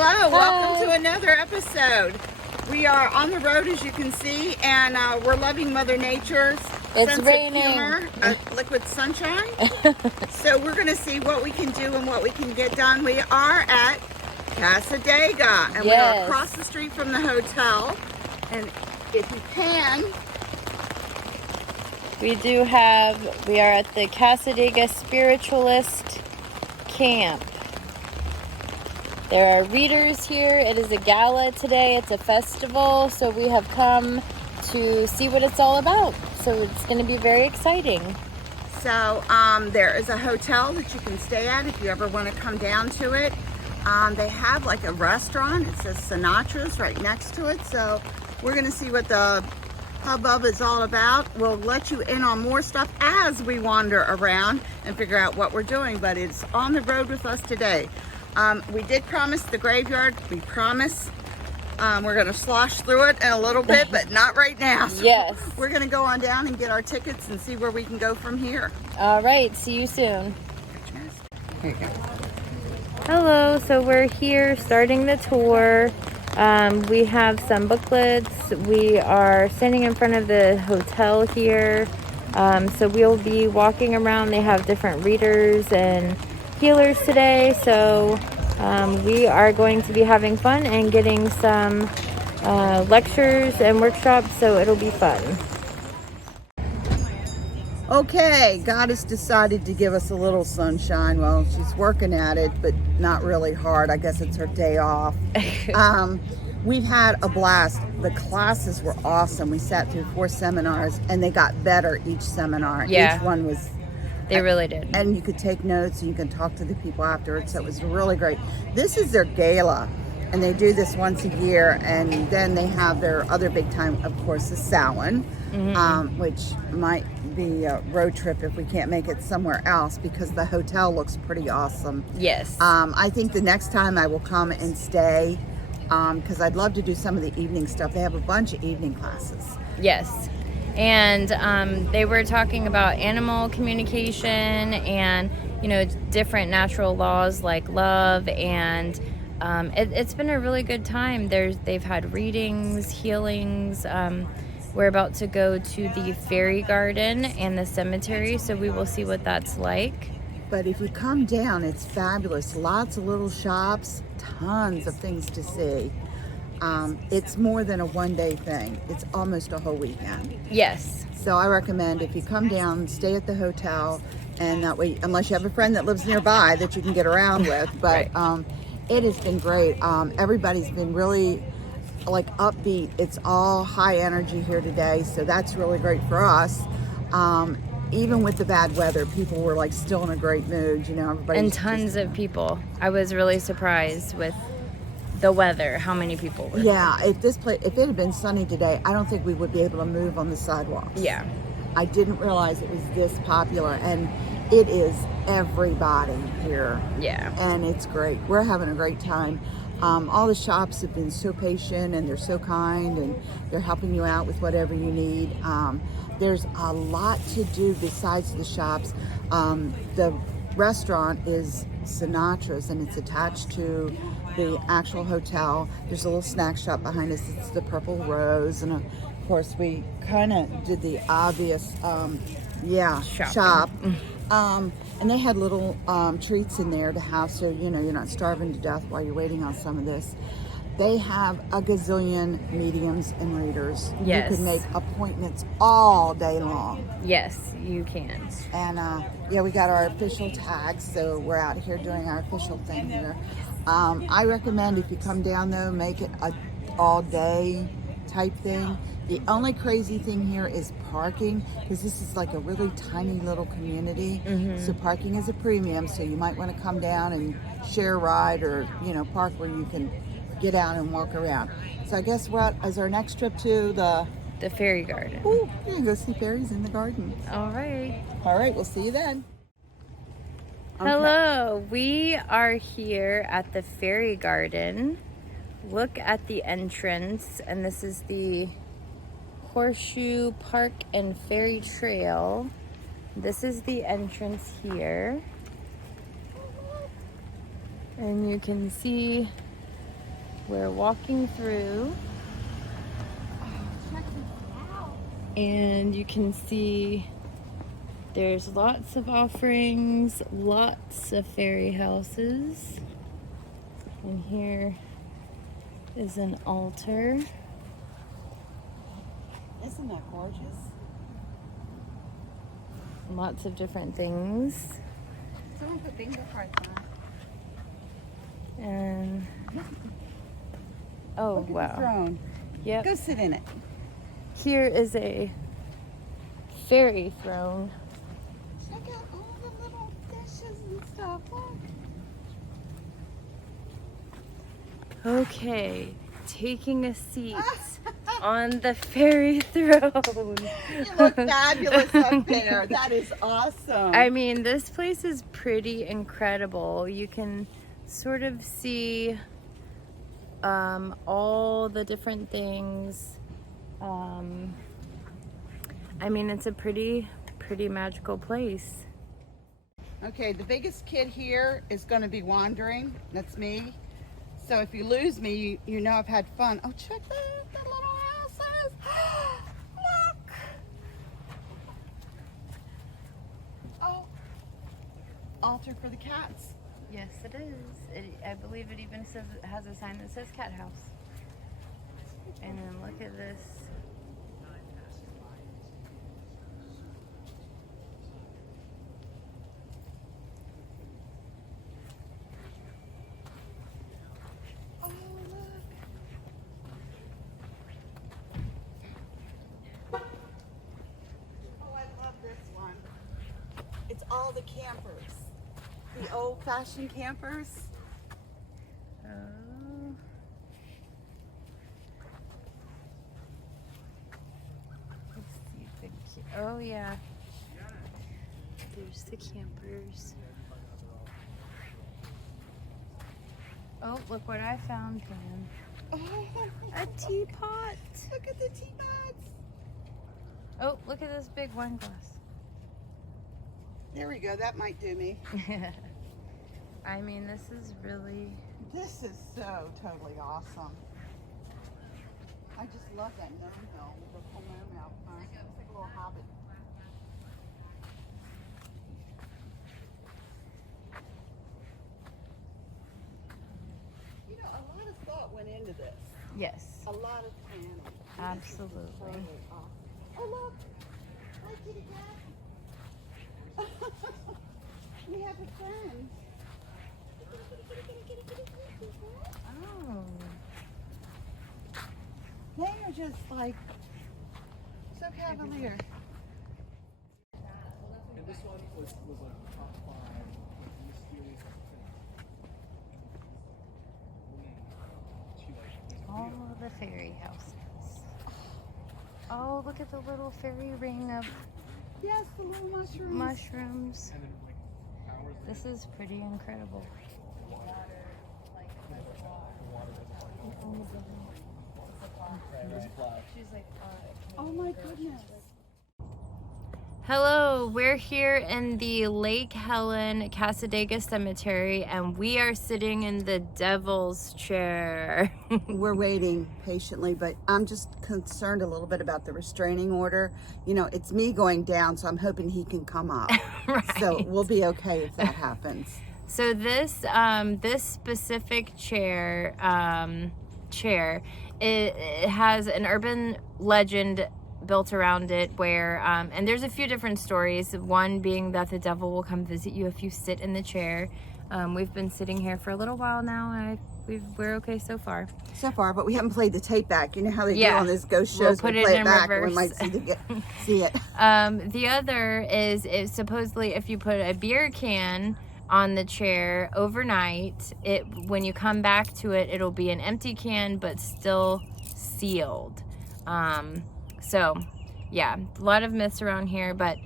Hello, welcome to another episode. We are on the road, as you can see, and we're loving Mother Nature's sense raining. of humor, liquid sunshine. So we're going to see what we can do and what we can get done. We are at Cassadaga, and we are across the street from the hotel. And if you can, we are at the Cassadaga Spiritualist Camp. There are readers here. It is a gala today. It's a festival, so we have come to see what it's all about. So it's going to be very exciting. So there is a hotel that you can stay at if you ever want to come down to it. They have like a restaurant. It says Sinatra's right next to it. So we're going to see what the hubbub is all about. We'll let you in on more stuff as we wander around and figure out what we're doing. But it's on the road with us today. We did promise the graveyard. We promise we're going to slosh through it in a little bit, but not right now. So yes. We're going to go on down and get our tickets and see where we can go from here. All right. See you soon. Here you go. Hello. So we're here starting the tour. We have some booklets. We are standing in front of the hotel here. So we'll be walking around. They have different readers and healers today, so we are going to be having fun and getting some lectures and workshops, so it'll be fun. Okay, Goddess decided to give us a little sunshine. Well, she's working at it, but not really hard. I guess it's her day off. We've had a blast. The classes were awesome. We sat through 4 seminars, and they got better each seminar. Yeah. Each one was... They really did. And you could take notes and you can talk to the people afterwards. So it was really great. This is their gala, and they do this once a year. And then they have their other big time, of course, the Samhain, which might be a road trip if we can't make it somewhere else because the hotel looks pretty awesome. Yes. I think the next time I will come and stay because I'd love to do some of the evening stuff. They have a bunch of evening classes. Yes. And they were talking about animal communication and, different natural laws like love. And it's been a really good time. They've had readings, healings. We're about to go to the fairy garden and the cemetery, so we will see what that's like. But if you come down, it's fabulous. Lots of little shops, tons of things to see. It's more than a one-day thing. It's almost a whole weekend. Yes. So I recommend if you come down, stay at the hotel, and that way, unless you have a friend that lives nearby that you can get around with. But right. It has been great. Everybody's been really upbeat. It's all high energy here today, so that's really great for us. Even with the bad weather, people were still in a great mood. Everybody and tons of people. I was really surprised with the weather, how many people were. Yeah, if it had been sunny today, I don't think we would be able to move on the sidewalks. Yeah. I didn't realize it was this popular, and it is everybody here. Yeah. And it's great. We're having a great time. All the shops have been so patient, and they're so kind, and they're helping you out with whatever you need. There's a lot to do besides the shops. The restaurant is Sinatra's, and it's attached to the actual hotel. There's a little snack shop behind us. It's the Purple Rose, and of course we kind of did the obvious shop. And they had little treats in there to have, so you're not starving to death while you're waiting on some of this. They have a gazillion mediums and readers. Yes. You can make appointments all day long. Yes, you can. And we got our official tags, so we're out here doing our official thing here. I recommend if you come down though, make it a all day type thing. The only crazy thing here is parking, because this is like a really tiny little community. So parking is a premium, so you might want to come down and share a ride, or park where you can get out and walk around. So I guess we're out as our next trip to the fairy garden. Ooh, we're gonna go see fairies in the garden. All right, we'll see you then. Okay. Hello, we are here at the fairy garden. Look at the entrance, and this is the Horseshoe Park and Fairy Trail. This is the entrance here. And you can see we're walking through, Check this out. and you can see there's lots of offerings, lots of fairy houses, and here is an altar. Isn't that gorgeous? Lots of different things. Someone put bingo cards on. And oh, Look at the wow. throne. Yep. Go sit in it. Here is a fairy throne. Check out all the little dishes and stuff. Look. Okay, taking a seat on the fairy throne. You look fabulous up there. That is awesome. I mean, this place is pretty incredible. You can sort of see all the different things. I mean, it's a pretty magical place. Okay, the biggest kid here is going to be wandering. That's me. So if you lose me, you know I've had fun. Oh, check that, the little houses. Look. Oh, altar for the cats. Yes, it is. I believe it even says it has a sign that says cat house. And then look at this. Oh, look. Oh, I love this one. It's all the campers. The old-fashioned campers. Oh. Let's see oh yeah. There's the campers. Oh, look what I found, Pam. Oh, A teapot. look at the teapots. Oh, look at this big wine glass. There we go. That might do me. I mean, this is really... This is so totally awesome. I just love that gnome hill with the full moon out front. It's like a little hobbit. You know, a lot of thought went into this. Yes, A lot of planning. absolutely. Totally awesome. Oh, look. Hi, kitty cat. We have a friend. Oh. They are just like so cavalier. And this one was a top 5 mysterious All the fairy houses. Oh, look at the little fairy ring of Yes, the little mushrooms. mushrooms. and then like hours This is pretty incredible. Oh my goodness. Hello, we're here in the Lake Helen Cassadaga Cemetery, and we are sitting in the devil's chair. We're waiting patiently, but I'm just concerned a little bit about the restraining order. You know, it's me going down, so I'm hoping he can come up. Right. So we'll be okay if that happens. So this this specific chair it has an urban legend built around it where and there's a few different stories, one being that the devil will come visit you if you sit in the chair. We've been sitting here for a little while now. We're okay so far. So far, but we haven't played the tape back. You know how they do Yeah. on those ghost We'll shows? put we it play in it back reverse. and we might see it. The other is supposedly if you put a beer can on the chair overnight, when you come back to it, it'll be an empty can but still sealed. So yeah, a lot of myths around here, but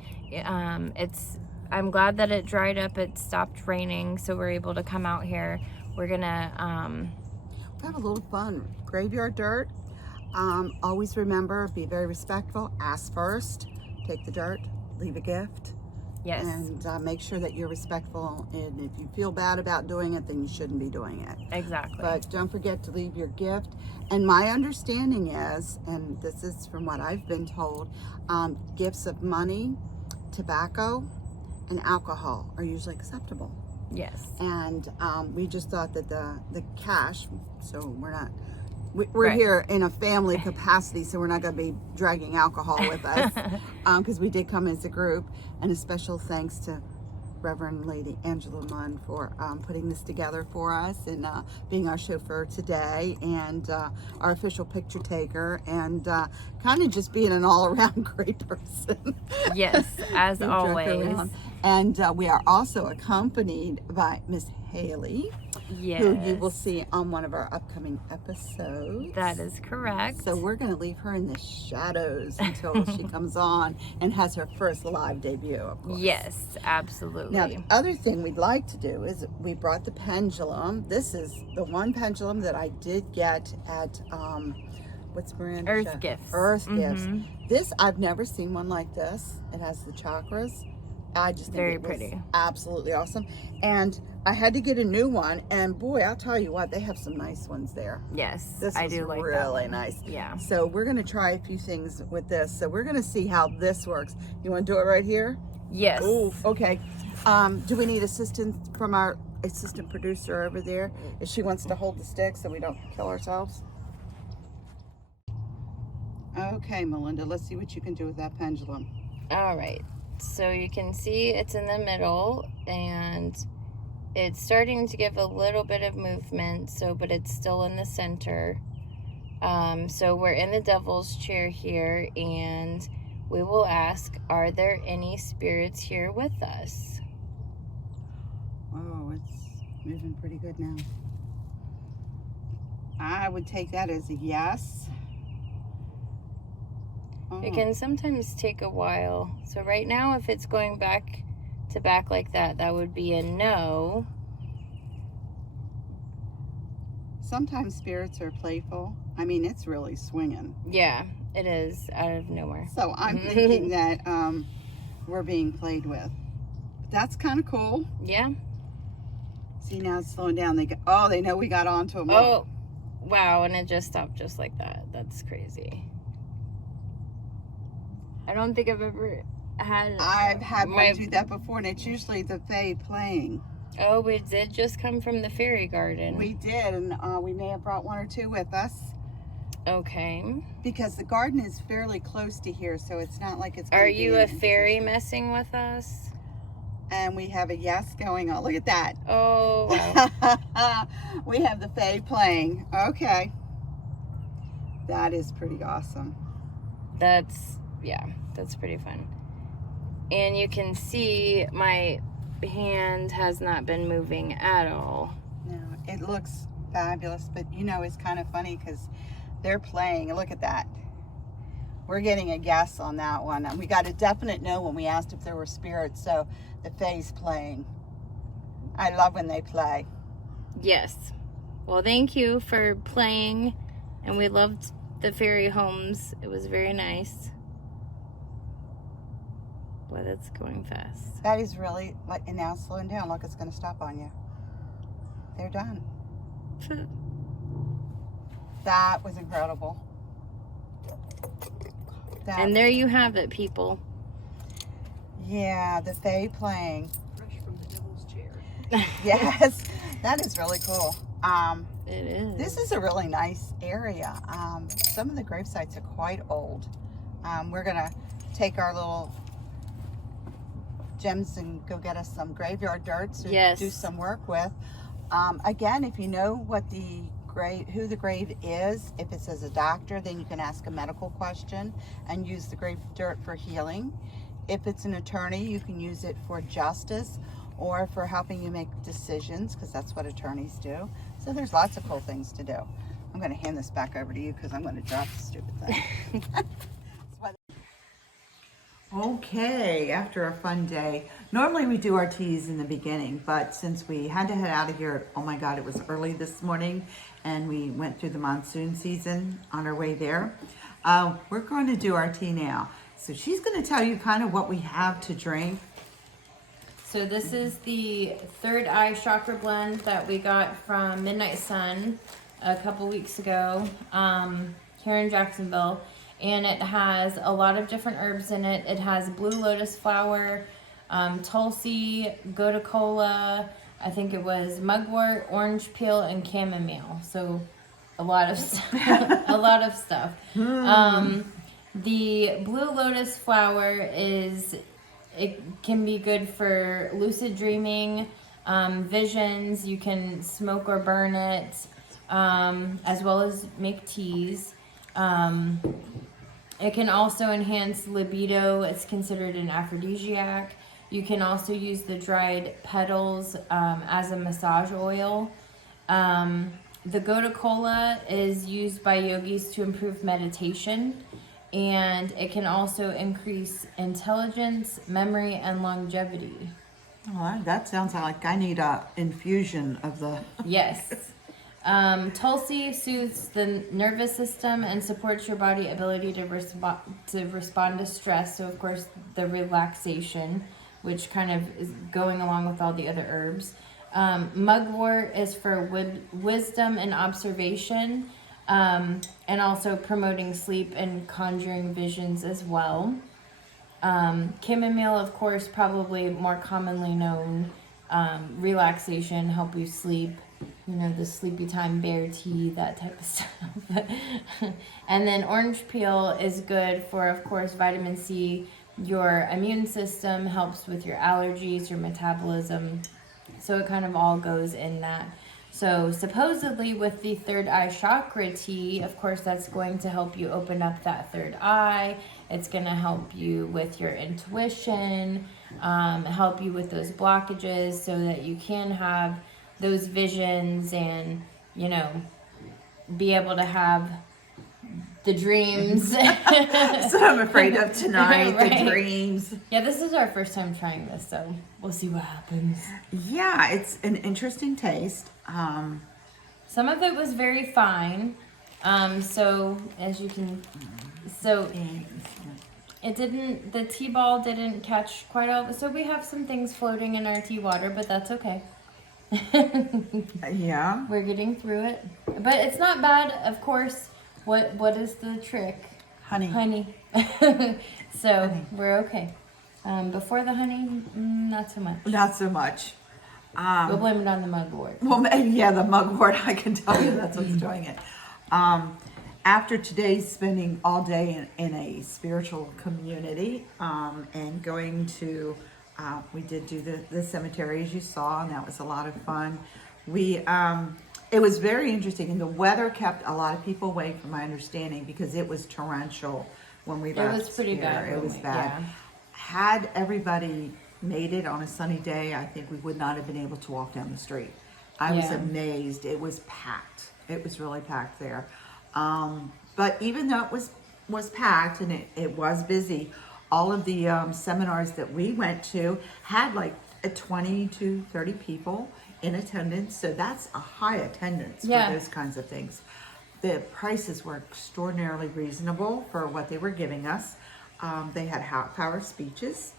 I'm glad that it dried up. It stopped raining, so we're able to come out here. We're gonna Have a little fun. Graveyard dirt. Always remember, be very respectful. Ask first. Take the dirt. Leave a gift. Yes. And make sure that you're respectful. And if you feel bad about doing it, then you shouldn't be doing it. Exactly. But don't forget to leave your gift. And my understanding is, and this is from what I've been told, gifts of money, tobacco, and alcohol are usually acceptable. Yes. And we just thought that the cash, so we're not, we're Right. here in a family capacity, so we're not going to be dragging alcohol with us, because we did come as a group. And a special thanks to Reverend Lady Angela Munn for putting this together for us, and being our chauffeur today, and our official picture taker, and kind of just being an all-around great person. Yes, as Who drove always. around. And we are also accompanied by Miss Haley, Yes. who you will see on one of our upcoming episodes. That is correct. So we're going to leave her in the shadows until she comes on and has her first live debut, of course. Yes, absolutely. Now, the other thing we'd like to do is we brought the pendulum. This is the one pendulum that I did get at, what's Miranda? Earth Gifts. Earth Gifts. Mhm. This, I've never seen one like this. It has the chakras. I just think Very it was pretty. absolutely awesome. And I had to get a new one, and boy, I'll tell you what, they have some nice ones there. Yes, This I was do like that really one. nice. Yeah. So we're going to try a few things with this. So we're going to see how this works. You want to do it right here? Yes. Oh, okay. Do we need assistance from our assistant producer over there if she wants to hold the stick so we don't kill ourselves? Okay, Melinda, let's see what you can do with that pendulum. All right. So you can see it's in the middle, and it's starting to give a little bit of movement, but it's still in the center. So we're in the devil's chair here, and we will ask, are there any spirits here with us? Oh, it's moving pretty good now. I would take that as a yes. It can sometimes take a while. So right now, if it's going back to back like that, that would be a no. Sometimes spirits are playful. I mean, it's really swinging. Yeah, it is out of nowhere. So I'm thinking that we're being played with. That's kind of cool. Yeah. See, now it's slowing down. They know we got onto them. Oh, wow. And it just stopped just like that. That's crazy. I don't think I've ever had... I've had one do that before, and it's usually the Fae playing. Oh, we did just come from the fairy garden. We did, and we may have brought one or two with us. Okay. Because the garden is fairly close to here, so it's not like it's... Are you a fairy messing with us? And we have a yes going on. Look at that. Oh, wow. We have the Fae playing. Okay. That is pretty awesome. Yeah, that's pretty fun. And you can see my hand has not been moving at all. No, it looks fabulous, but it's kind of funny because they're playing. Look at that. We're getting a yes on that one. And we got a definite no when we asked if there were spirits, so the Fae's playing. I love when they play. Yes. Well, thank you for playing, and we loved the fairy homes. It was very nice. Boy, that's going fast. That is really, and now slowing down. Look, it's going to stop on you. They're done. That was incredible. And there you have it, people. Yeah, the Fae playing. Fresh from the devil's chair. Yes, that is really cool. It is. This is a really nice area. Some of the grave sites are quite old. We're going to take our little gems and go get us some graveyard dirt to do some work with. Again, if you know what who the grave is, if it says a doctor, then you can ask a medical question and use the grave dirt for healing. If it's an attorney, you can use it for justice or for helping you make decisions, because that's what attorneys do. So there's lots of cool things to do. I'm going to hand this back over to you because I'm going to drop the stupid thing. Okay, after a fun day. Normally we do our teas in the beginning, but since we had to head out of here, oh my God, it was early this morning, and we went through the monsoon season on our way there. We're going to do our tea now. So she's going to tell you kind of what we have to drink. So this is the Third Eye Chakra blend that we got from Midnight Sun a couple weeks ago here in Jacksonville. And it has a lot of different herbs in it. It has blue lotus flower, tulsi, gotu kola, I think it was mugwort, orange peel, and chamomile. So a lot of stuff. A lot of stuff. The blue lotus flower it can be good for lucid dreaming, visions. You can smoke or burn it, as well as make teas. It can also enhance libido. It's considered an aphrodisiac. You can also use the dried petals as a massage oil. The gotu kola is used by yogis to improve meditation, and it can also increase intelligence, memory, and longevity. Oh, that sounds like I need a infusion of the. Yes. Tulsi soothes the nervous system and supports your body ability to respond to stress. So, of course, the relaxation, which kind of is going along with all the other herbs. Mugwort is for wisdom and observation, and also promoting sleep and conjuring visions as well. Chamomile, of course, probably more commonly known, relaxation, help you sleep. You know, the sleepy time bear tea, that type of stuff. And then orange peel is good for, of course, vitamin C. Your immune system helps with your allergies, your metabolism. So it kind of all goes in that. So supposedly with the Third Eye Chakra Tea, of course, that's going to help you open up that third eye. It's going to help you with your intuition, help you with those blockages so that you can have those visions and, you know, be able to have the dreams. So I'm afraid of tonight, Right. the dreams. Yeah, this is our first time trying this, so we'll see what happens. Yeah, it's an interesting taste. Some of it was very fine. So as you can, it didn't, the tea ball didn't catch quite all. So we have some things floating in our tea water, but that's okay. Yeah. We're getting through it, but it's not bad. Of course, what is the trick? Honey. So we're okay. Before the honey, not so much. Not so much. We'll blame it on the mugwort. Well, yeah, the mugwort, I can tell you that's what's doing it. After today's spending all day in a spiritual community, and going to, we did do the cemetery, as you saw, and that was a lot of fun. It was very interesting, and the weather kept a lot of people away, from my understanding, because it was torrential when we left. It was pretty bad. It was bad. Yeah. Had everybody made it on a sunny day, I think we would not have been able to walk down the street. I was amazed. It was packed. It was really packed there. But even though it was packed and it was busy, all of the seminars that we went to had like 20 to 30 people in attendance. So that's a high attendance for those kinds of things. The prices were extraordinarily reasonable for what they were giving us. They had power speeches.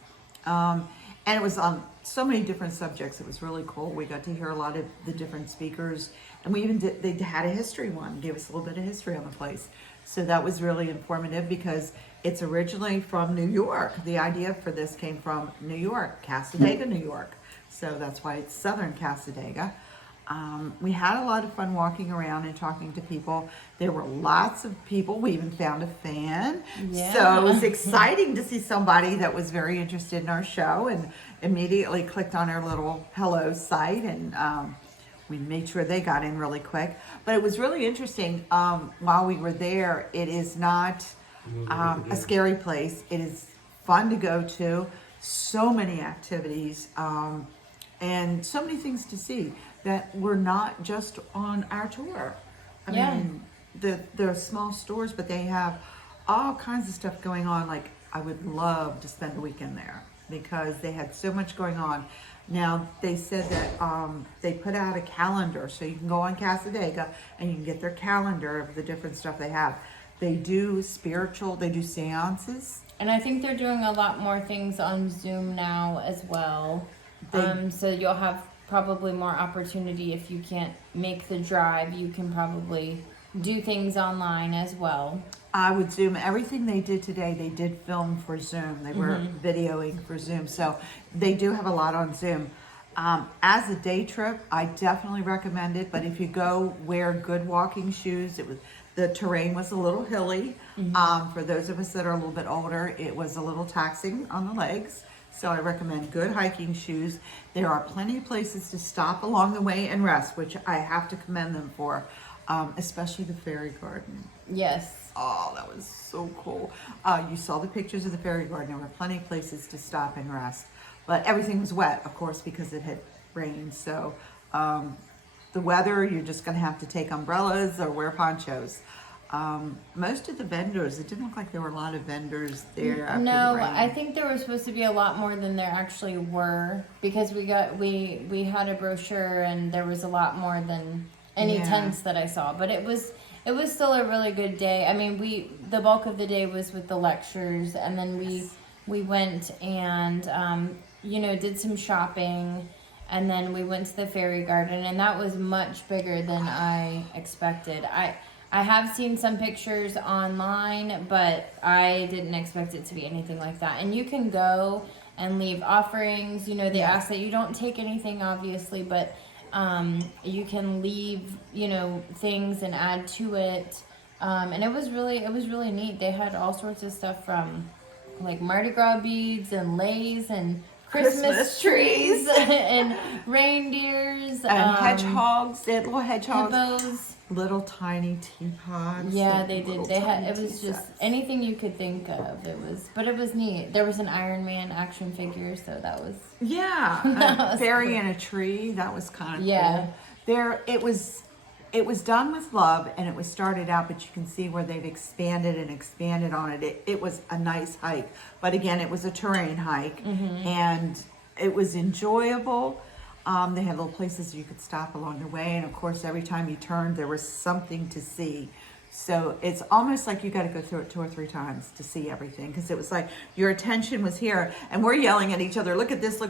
And it was on so many different subjects. It was really cool. We got to hear a lot of the different speakers. And we even they had a history one, gave us a little bit of history on the place. So that was really informative because it's originally from New York. The idea for this came from New York, Cassadaga, New York. So that's why it's Southern Cassadaga. We had a lot of fun walking around and talking to people. There were lots of people. We even found a fan. Yeah. So it was exciting to see somebody that was very interested in our show and immediately clicked on our little hello site, and we made sure they got in really quick. But it was really interesting while we were there. It is not a scary place. It is fun to go to. So many activities and so many things to see that were not just on our tour. I mean, they're small stores, but they have all kinds of stuff going on. Like, I would love to spend a weekend there because they had so much going on. Now, they said that they put out a calendar, so you can go on Cassadaga and you can get their calendar of the different stuff they have. They do they do seances. And I think they're doing a lot more things on Zoom now as well. So you'll have probably more opportunity if you can't make the drive. You can probably do things online as well. I would Zoom everything they did today. They did film for Zoom. They were videoing for Zoom, so they do have a lot on Zoom. As a day trip, I definitely recommend it. But if you go, wear good walking shoes. The terrain was a little hilly. For those of us that are a little bit older, it was a little taxing on the legs. So I recommend good hiking shoes. There are plenty of places to stop along the way and rest, which I have to commend them for, especially the fairy garden. Yes. Oh, that was so cool. You saw the pictures of the fairy garden. There were plenty of places to stop and rest. But everything was wet, of course, because it had rained. So the weather, you're just going to have to take umbrellas or wear ponchos. Most of the vendors, it didn't look like there were a lot of vendors there after No, the rain. I think there was supposed to be a lot more than there actually were, because we had a brochure and there was a lot more than any tents that I saw. But it was still a really good day. I mean, the bulk of the day was with the lectures, and then we went and did some shopping, and then we went to the fairy garden, and that was much bigger than I expected. I have seen some pictures online, but I didn't expect it to be anything like that. And you can go and leave offerings. They ask that you don't take anything, obviously, but you can leave, things and add to it. And it was really neat. They had all sorts of stuff from like Mardi Gras beads and leis and Christmas trees and reindeers and hedgehogs. They had little hedgehogs. Hippos. Little tiny teapots. Yeah, they did. It was just anything you could think of. But it was neat. There was an Iron Man action figure, so that was a fairy in a tree. That was kind of cool. It was done with love, and it was started out, but you can see where they've expanded on it. It was a nice hike, but again, it was a terrain hike, and it was enjoyable. They had little places you could stop along the way, and of course, every time you turned, there was something to see. So it's almost like you got to go through it 2 or 3 times to see everything, because it was like your attention was here, and we're yelling at each other, look at this,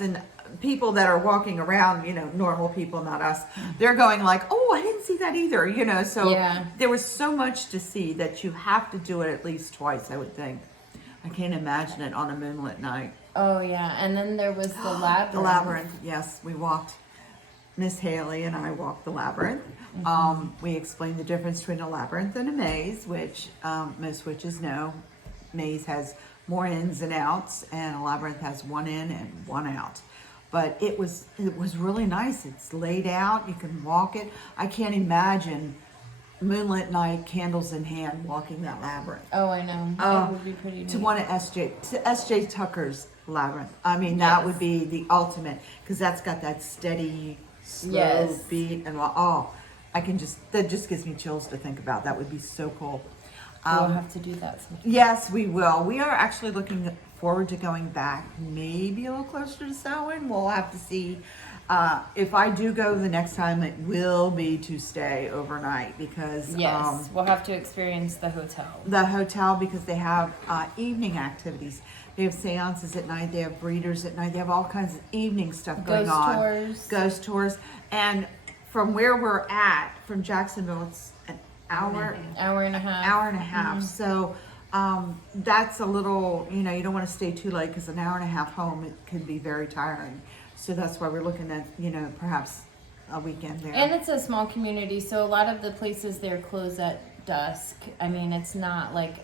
and people that are walking around, normal people, not us, they're going like, oh, I didn't see that either, so there was so much to see that you have to do it at least twice, I would think. I can't imagine it on a moonlit night. Oh, yeah. And then there was the labyrinth. The labyrinth, yes. We walked, Miss Haley and I walked the labyrinth. We explained the difference between a labyrinth and a maze, which most witches know. Maze has more ins and outs, and a labyrinth has 1 in and 1 out. But it was really nice. It's laid out. You can walk it. I can't imagine moonlit night, candles in hand, walking that labyrinth. Oh, I know. It would be pretty neat. To one of S.J. Tucker's labyrinth. I mean, that would be the ultimate, because that's got that steady, slow beat, and that just gives me chills to think about. That would be so cool. We'll have to do that sometime. Yes, we will. We are actually looking forward to going back, maybe a little closer to Samhain. We'll have to see. If I do go the next time, it will be to stay overnight, because we'll have to experience the hotel. Because they have evening activities. They have seances at night. They have readers at night. They have all kinds of evening stuff going on. Ghost tours. And from where we're at, from Jacksonville, it's an hour and a half. So that's a little, you don't want to stay too late, because an hour and a half home, it could be very tiring. So that's why we're looking at, perhaps a weekend there. And it's a small community, so a lot of the places there close at dusk. I mean, it's not like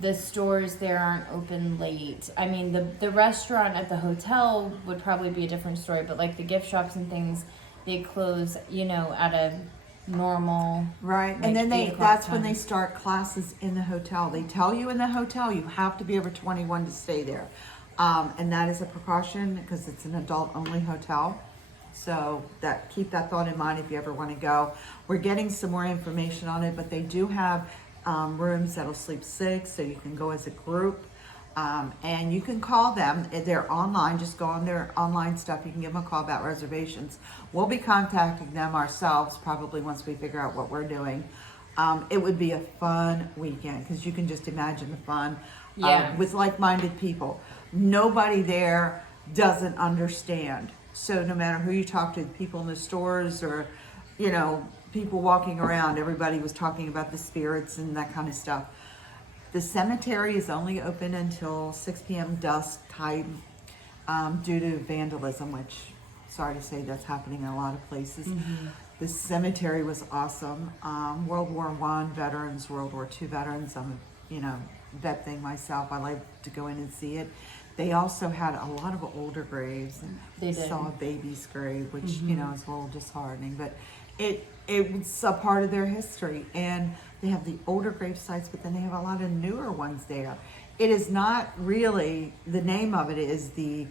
the stores there aren't open late. I mean, the restaurant at the hotel would probably be a different story, but like the gift shops and things, they close, at a normal. Right. Like, and then that's time. when they start classes in the hotel. They tell you in the hotel you have to be over 21 to stay there. And that is a precaution, because it's an adult-only hotel. So keep that thought in mind if you ever want to go. We're getting some more information on it, but they do have rooms that'll sleep 6, so you can go as a group. And you can call them. They're online. Just go on their online stuff. You can give them a call about reservations. We'll be contacting them ourselves probably once we figure out what we're doing. It would be a fun weekend, because you can just imagine the fun with like-minded people. Nobody there doesn't understand. So no matter who you talk to, people in the stores or, you know, people walking around, everybody was talking about the spirits and that kind of stuff. The cemetery is only open until 6 p.m. dusk time due to vandalism, which, sorry to say, that's happening in a lot of places. The cemetery was awesome. World War I veterans, World War II veterans. I'm a, you know, vet thing myself. I like to go in and see it. They also had a lot of older graves. And They did. saw a baby's grave, which, you know, is a little disheartening. But it was a part of their history. And they have the older grave sites, but then they have a lot of newer ones there. It is not really, the name of it is the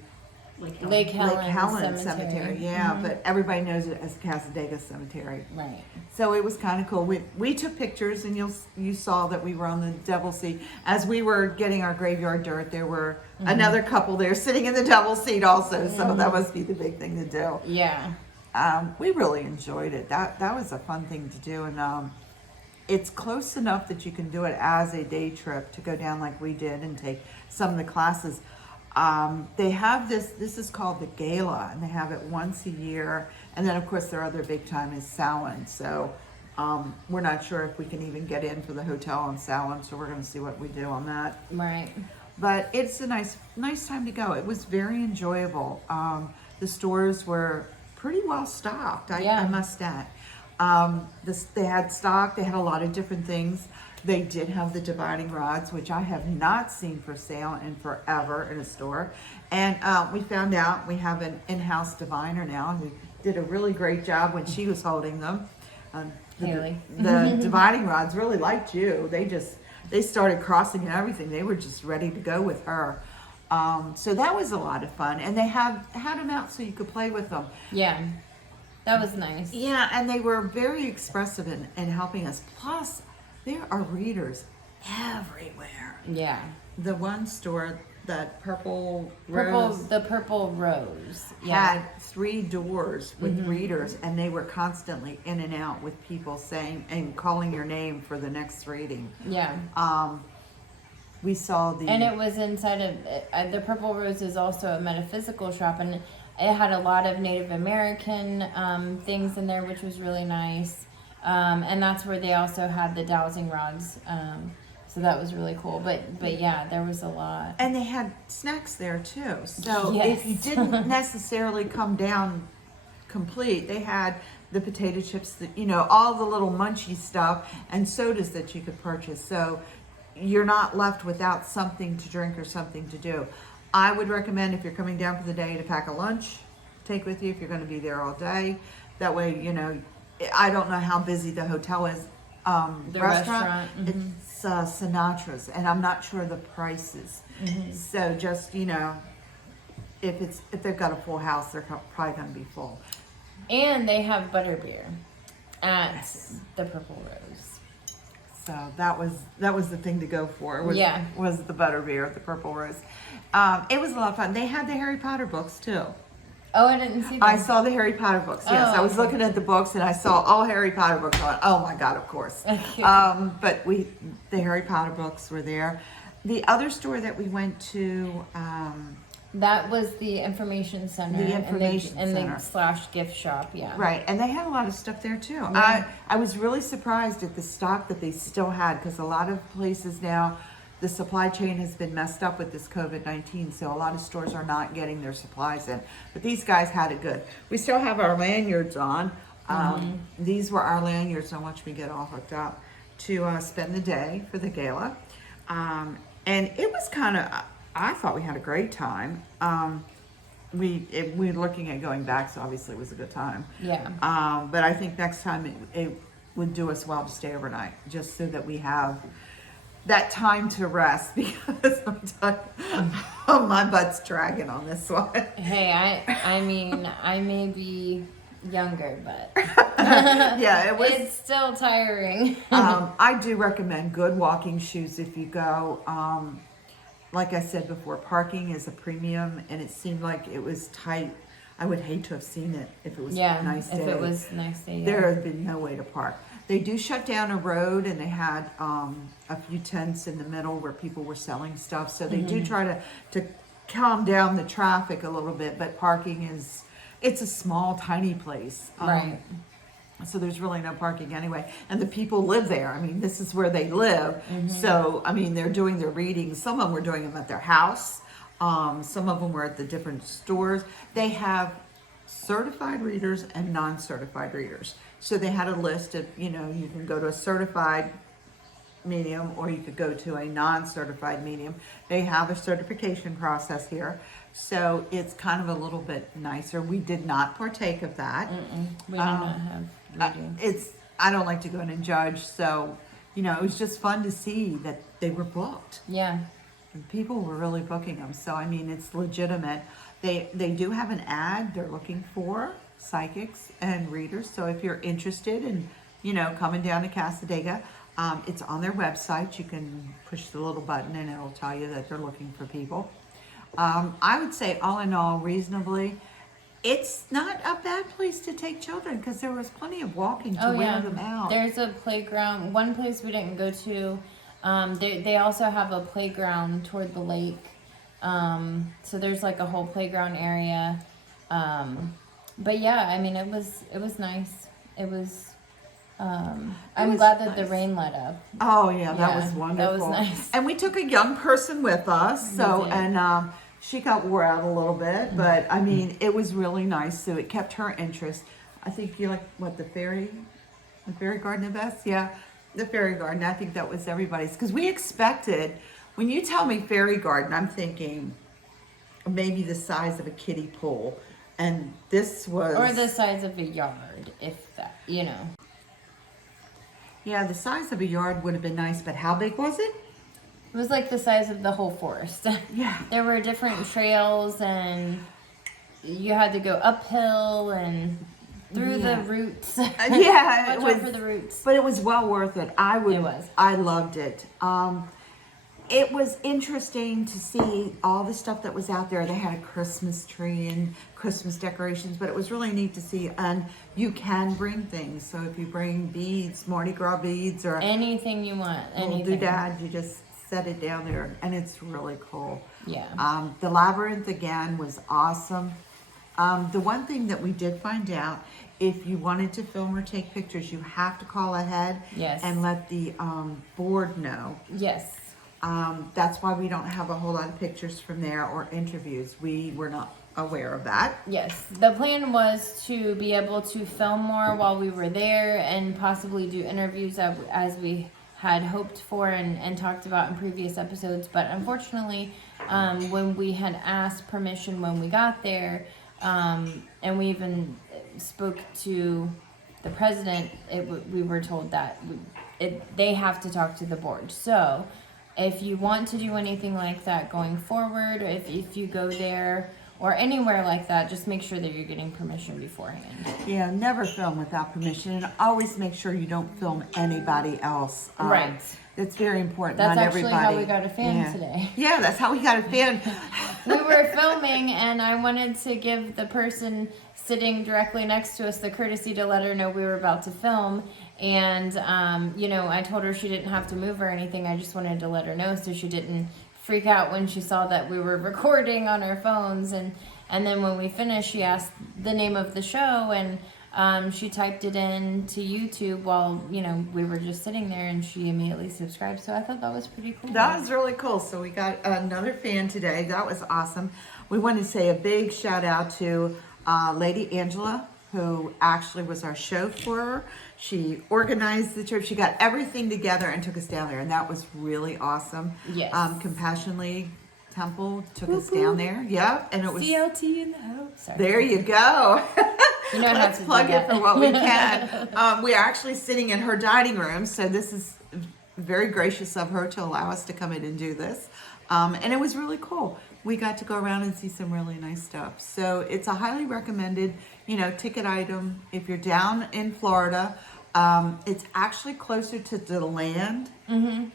Lake Helen, Lake Helen Cemetery. Yeah, but everybody knows it as Cassadaga Cemetery. Right. So it was kind of cool. We took pictures, and you saw that we were on the double seat. As we were getting our graveyard dirt, there were another couple there sitting in the double seat also. So that must be the big thing to do. Yeah. We really enjoyed it. That was a fun thing to do, and it's close enough that you can do it as a day trip to go down like we did and take some of the classes. They have this is called the Gala, and they have it once a year. And then, of course, their other big time is Samhain. So we're not sure if we can even get in for the hotel on Samhain, so we're going to see what we do on that. Right. But it's a nice time to go. It was very enjoyable. The stores were pretty well stocked, I must add. They had stock. They had a lot of different things. They did have the dividing rods, which I have not seen for sale in forever in a store. And we found out we have an in-house diviner now who did a really great job when she was holding them. Haley. The dividing rods really liked you. They started crossing and everything. They were just ready to go with her. So that was a lot of fun. And they had them out so you could play with them. Yeah. That was nice. Yeah, and they were very expressive in helping us. Plus, there are readers everywhere. Yeah. The one store, that The purple rose. had 3 doors with readers, and they were constantly in and out with people saying and calling your name for the next reading. Yeah. We saw And it was inside of the Purple Rose is also a metaphysical shop, and it had a lot of Native American things in there, which was really nice. And that's where they also had the dowsing rods. So that was really cool. But yeah, there was a lot. And they had snacks there too. So Yes. if you didn't necessarily come down complete, they had the potato chips, all the little munchy stuff, and sodas that you could purchase. So you're not left without something to drink or something to do. I would recommend, if you're coming down for the day, to pack a lunch, take with you if you're going to be there all day. That way, I don't know how busy the hotel is. The restaurant. It's Sinatra's, and I'm not sure the prices. So just, if they've got a full house, they're probably going to be full. And they have butterbeer at the Purple Rose. So that was the thing to go for. Was the butterbeer at the Purple Rose. It was a lot of fun. They had the Harry Potter books too. Oh, I didn't see that. I saw the Harry Potter books. Yes, Oh, I was looking at the books and I saw all Harry Potter books on. Oh my God, of course. But the Harry Potter books were there. The other store that we went to. That was the information center. The information and center. the /gift shop, yeah. Right, and they had a lot of stuff there too. Yeah. I was really surprised at the stock that they still had, because a lot of places now, the supply chain has been messed up with this COVID-19, so a lot of stores are not getting their supplies in. But these guys had it good. We still have our lanyards on. These were our lanyards on which we get all hooked up to spend the day for the gala. And it was kind of... I thought we had a great time. We're looking at going back, so obviously it was a good time. Yeah. But I think next time it would do us well to stay overnight, just so that we have that time to rest, because my butt's dragging on this one. Hey, I mean, I may be younger, but yeah, it's still tiring. I do recommend good walking shoes if you go. Like I said before, parking is a premium, and it seemed like it was tight. I would hate to have seen it if it was a nice day. If it was a nice day, There had been no way to park. They do shut down a road, and they had a few tents in the middle where people were selling stuff. So they do try to calm down the traffic a little bit, but parking it's a small, tiny place. Right. So there's really no parking anyway. And the people live there. I mean, this is where they live. So, I mean, they're doing their readings. Some of them were doing them at their house. Some of them were at the different stores. They have certified readers and non-certified readers. So they had a list of, you know, you can go to a certified medium or you could go to a non-certified medium. They have a certification process here. So it's kind of a little bit nicer. We did not partake of that. We do not have readings. I don't like to go in and judge. So, you know, it was just fun to see that they were booked. Yeah. And people were really booking them. So, I mean, it's legitimate. They do have an ad. They're looking for psychics and readers. So if you're interested in, you know, coming down to Cassadaga, it's on their website. You can push the little button and it'll tell you that they're looking for people. I would say all in all, reasonably, it's not a bad place to take children because there was plenty of walking to wear them out. There's a playground. One place we didn't go to, they also have a playground toward the lake. So there's like a whole playground area. But yeah, I mean, it was nice. It was, I'm glad that the rain let up. Oh yeah, that was wonderful. That was nice. And we took a young person with us, so and she got wore out a little bit, but I mean, it was really nice. So it kept her interest. I think you like what the fairy garden the best, yeah, the fairy garden. I think that was everybody's because we expected. When you tell me fairy garden, I'm thinking maybe the size of a kiddie pool, and this was or the size of a yard, if that, you know. Yeah, the size of a yard would have been nice, but how big was it? It was like the size of the whole forest. Yeah. There were different trails, and you had to go uphill and through the roots. Yeah, Watch out for the roots. But it was well worth it. It was. I loved it. It was interesting to see all the stuff that was out there. They had a Christmas tree and Christmas decorations, but it was really neat to see. And you can bring things. So if you bring beads, Mardi Gras beads, or anything you want, anything. doodad, you just set it down there, and it's really cool. Yeah. The labyrinth again was awesome. The one thing that we did find out, if you wanted to film or take pictures, you have to call ahead. Yes. And let the board know. Yes. That's why we don't have a whole lot of pictures from there or interviews. We were not aware of that. Yes. The plan was to be able to film more while we were there and possibly do interviews as we had hoped for and talked about in previous episodes. But unfortunately, when we had asked permission when we got there, and we even spoke to the president, we were told that they have to talk to the board. So if you want to do anything like that going forward, or if you go there or anywhere like that, just make sure that you're getting permission beforehand. Yeah, never film without permission, and always make sure you don't film anybody else. Right. It's very important. That's not actually everybody. how we got a fan today. Yeah, that's how we got a fan. We were filming, and I wanted to give the person sitting directly next to us the courtesy to let her know we were about to film. And, you know, I told her she didn't have to move or anything. I just wanted to let her know so she didn't freak out when she saw that we were recording on our phones. And then when we finished, she asked the name of the show, and she typed it in to YouTube while, you know, we were just sitting there, and she immediately subscribed. So I thought that was pretty cool. That was really cool. So we got another fan today. That was awesome. We want to say a big shout out to Lady Angela, who actually was our chauffeur. She organized the trip. She got everything together and took us down there, and that was really awesome. Yes. Compassion League Temple took us down there. Yep, and it was CLT in the house. Sorry. There you go. You know Let's how to plug do it that. for what we can. We are actually sitting in her dining room, so this is very gracious of her to allow us to come in and do this. And it was really cool. We got to go around and see some really nice stuff. So it's a highly recommended, you know, ticket item. If you're down in Florida, it's actually closer to DeLand. Mm-hmm.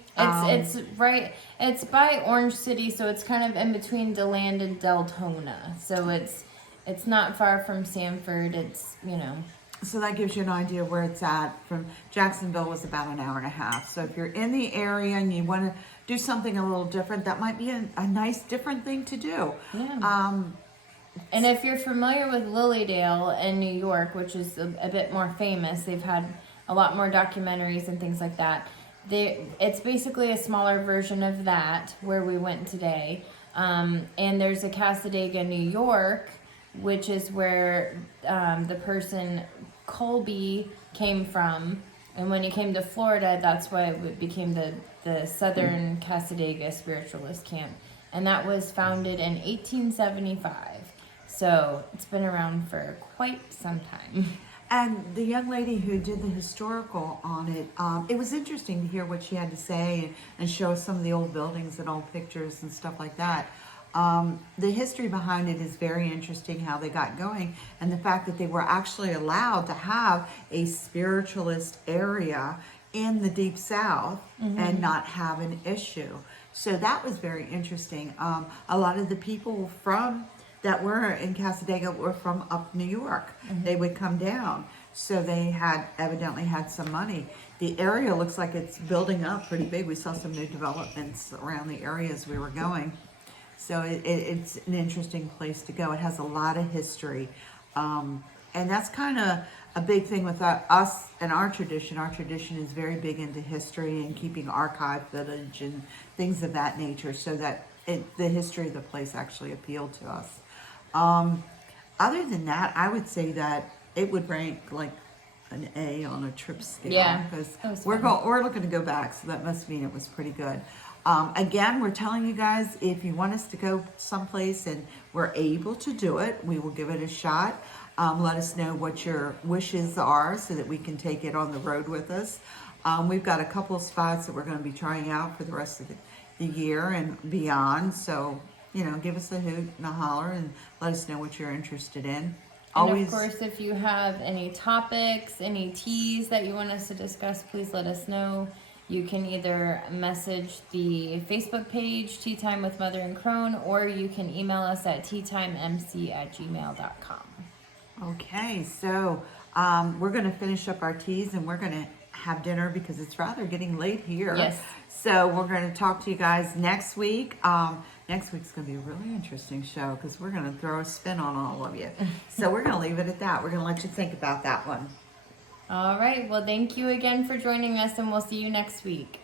It's right. It's by Orange City, so it's kind of in between DeLand and Deltona. So it's not far from Sanford. It's, you know. So that gives you an idea where it's at. From Jacksonville was about an hour and a half. So if you're in the area and you want to do something a little different, that might be a nice different thing to do. Yeah. And if you're familiar with Lilydale in New York, which is a bit more famous, they've had a lot more documentaries and things like that. It's basically a smaller version of that where we went today. And there's a Cassadaga, New York, which is where the person Colby came from. And when he came to Florida, that's why it became the Southern Cassadaga Spiritualist Camp. And that was founded in 1875. So it's been around for quite some time. And the young lady who did the historical on it, it was interesting to hear what she had to say and show us some of the old buildings and old pictures and stuff like that. The history behind it is very interesting, how they got going, and the fact that they were actually allowed to have a spiritualist area in the Deep South and not have an issue. So that was very interesting. A lot of the people that were in Cassadaga were from up New York. They would come down. So they had evidently had some money. The area looks like it's building up pretty big. We saw some new developments around the areas we were going. So it's an interesting place to go. It has a lot of history. And that's kind of a big thing with us and our tradition. Our tradition is very big into history and keeping archive footage and things of that nature, so that the history of the place actually appealed to us. Other than that, I would say that it would rank like an A on a trip scale. Yeah, because we're looking to go back, so that must mean it was pretty good. Again, we're telling you guys, if you want us to go someplace and we're able to do it, we will give it a shot. Let us know what your wishes are so that we can take it on the road with us. We've got a couple of spots that we're going to be trying out for the rest of the year and beyond. So, give us a hoot and a holler and let us know what you're interested in. And of course, if you have any topics, any teas that you want us to discuss, please let us know. You can either message the Facebook page, Tea Time with Mother and Crone, or you can email us at teatimemc@gmail.com. Okay, so we're going to finish up our teas and we're going to have dinner because it's rather getting late here. Yes. So we're going to talk to you guys next week. Next week's going to be a really interesting show because we're going to throw a spin on all of you. So we're going to leave it at that. We're going to let you think about that one. All right. Well, thank you again for joining us, and we'll see you next week.